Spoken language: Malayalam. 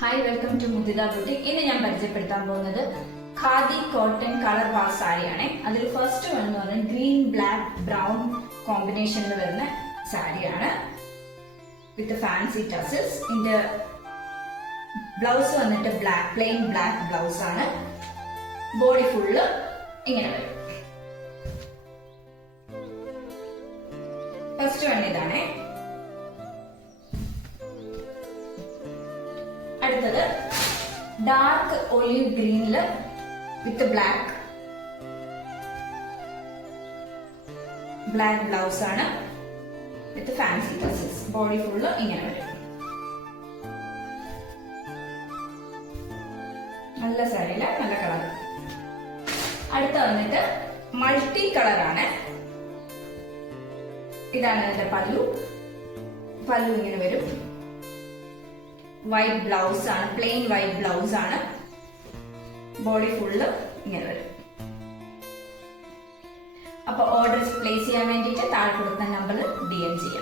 Hi, welcome to Mudita boutique. ഇന്ന് ഞാൻ പരിചയപ്പെടുത്താൻ പോകുന്നത് ഖാദി കോട്ടൺ കളർ വാഷ് സാരിയാണ്. അതിൽ ഫസ്റ്റ് വൺ എന്ന് പറഞ്ഞാൽ ഗ്രീൻ ബ്ലാക്ക് ബ്രൗൺ കോമ്പിനേഷനിൽ വരുന്ന സാരിയാണ് വിത്ത് ഫാൻസി ടസൽസ്. ഇതിന്റെ ബ്ലൗസ് വന്നിട്ട് ബ്ലാക്ക് പ്ലെയിൻ ബ്ലാക്ക് ബ്ലൗസ് ആണ്. ബോഡി ഫുള്ള് ഇങ്ങനെ വരും. ഫസ്റ്റ് വൺ ഇതാണ്. അടുത്തത് ഡാർക്ക് ഒലിവ് ഗ്രീനില് വിത്ത് ബ്ലാക്ക് ബ്ലൗസ് ആണ് with fancy tassels. Body full ഇങ്ങനെ വരും. നല്ല സാരിയില, നല്ല കളർ. അടുത്ത വന്നിട്ട് മൾട്ടി കളറാണ്. ഇതാണ് ഇതിന്റെ പല്ലു ഇങ്ങനെ വരും. വൈറ്റ് ബ്ലൗസ് ആണ്, പ്ലെയിൻ വൈറ്റ് ബ്ലൗസ് ആണ്. ബോഡി ഫുള്ള് ഇങ്ങനെ വരും. അപ്പൊ ഓർഡർ പ്ലേസ് ചെയ്യാൻ വേണ്ടിയിട്ട് താഴെ കൊടുക്കുന്ന നമ്പറിൽ DM ചെയ്യാം.